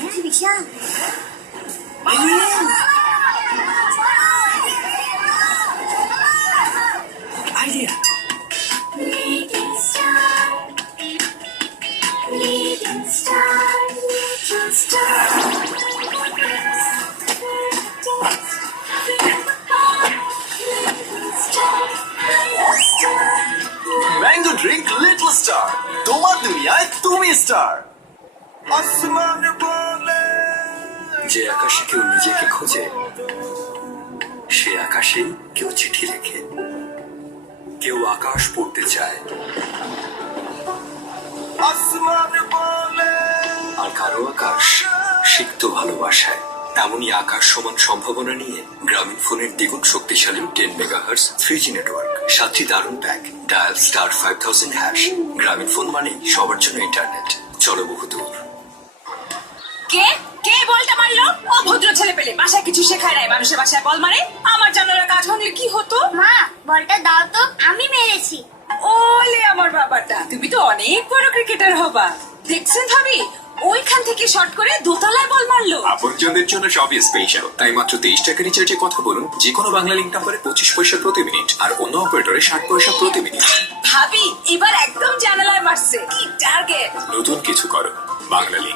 হয়েছে বিশাল idea. Mango drink little star, তোমার দুনিয়ায় তুমি স্টার। যে আকাশে কেউ নিজেকে খোঁজে, সে আকাশেই কেউ চিঠি লেখে। কেউ আকাশ পড়তে চায়, আর কারো আকাশ সিক্ত ভালোবাসায়। এমনই আকাশ সমান সম্ভাবনা নিয়ে গ্রামীণ ফোনের দ্বিগুণ শক্তিশালী 10 মেগাহার্টজ 3G নেটওয়ার্ক, 7টি দারুণ প্যাক, ডায়াল স্টার 5000 #। গ্রামীণ ফোন মানে সবার জন্য ইন্টারনেট। চলো বহুদূর। কে কে বলটা মারলো? অভদ্র ছেলে পেলে বাসায় কিছু শেখায় নাই, মানুষের বাসায় বল মারে। আমার জানালার কাজ ভাঙলে কি হতো? মা বলটা দাও তো, আমি মেরেছি। ওলে আমার বাবাটা, তুমি তো অনেক বড় ক্রিকেটার হবা। দেখছেন ভাবি, ওইখান থেকে শর্ট করে দোতলায় বল মারলো। আপনজনদের জন্য সবই স্পেশাল, তাই মাত্র 23 টাকা রিচার্জে কথা বলুন যে কোনো বাংলা লিঙ্ক নম্বরে 25 পয়সা প্রতি মিনিট আর অন্য অপারেটরে 60 পয়সা প্রতি মিনিট। ভাবি এবার একদম জানালায় মারছে, কি টার্গেট। নতুন কিছু করো বাংলা লিঙ্ক।